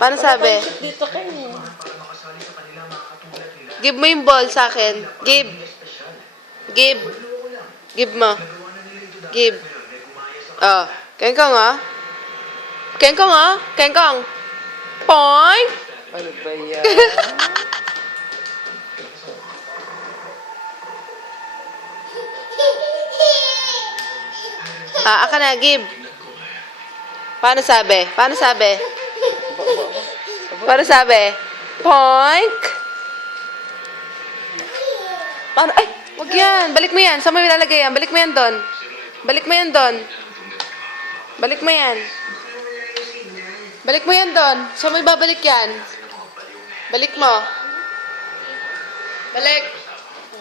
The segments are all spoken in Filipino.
Paano sabi? Dito kayo. Give mo yung ball sa akin. Give. Give. Give mo. Give. Oh. Kengkong, oh. Kengkong, oh. Kengkong. Poing. Ano ba yan? Aka na, give. Paano sabi? Paano sabi? Paano sabi? Poink. Paano? Ay, wag yan. Balik mo yan. Saan mo ilalagay yan? Balik mo yan doon. Balik mo yan doon. Balik mo yan. Balik mo yan doon. Saan mo ibabalik yan? Balik mo. Balik.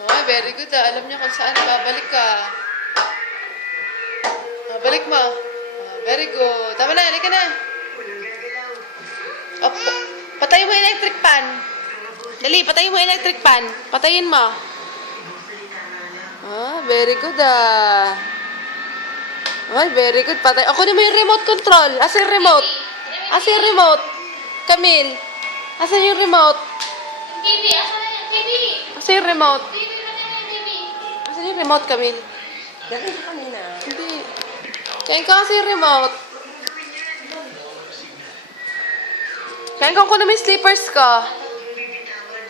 Oh, very good ah. Alam niya kung saan babalik ka. Balik mo. Very good. Tama na, halika na. Oh, patayin mo yung electric pan. Dali, patayin mo yung electric pan. Patayin mo. Very good ah. Ay, very good. Patay. Ako na mo yung remote control. Asa yung remote? Asa yung remote? Camille. Asa yung remote? TV, asan na yung TV? Asa yung remote? TV na yung TV. Asa yung remote, Camille? Dali ka kanina. Hindi. Kaya ko kasi yung remote. Kaya ko kunin mo yung slippers ko.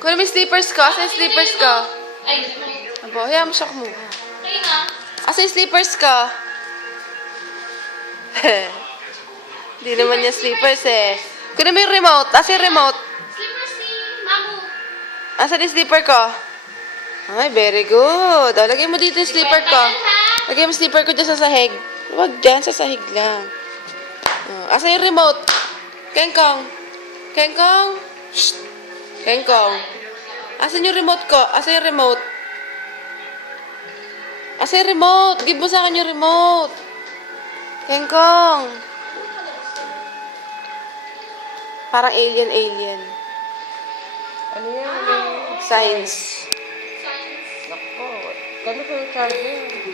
Kunin mo yung slippers ko. Asa yung slippers ko? Ay, hindi mo. Abo, hayaan mo siya kumuha. Kayo na. Asa yung slippers ko? Hindi naman niya slippers eh. Kunin mo yung remote. Asa yung remote? Slippers ni Mamu. Asa yung slipper ko? Ay, very good. O, lagay mo dito yung slipper ko. Lagay mo yung slipper ko dyan sa sahig. Huwag dyan, sa sahig lang. Asa yung remote? Kengkong. Kengkong. Shh. Kengkong. Asan yung remote ko? Asa yung remote? Asa yung remote? Give mo sa akin yung remote. Kengkong. Parang alien. Ano yan? Science. Nako. Kano ko yung charger?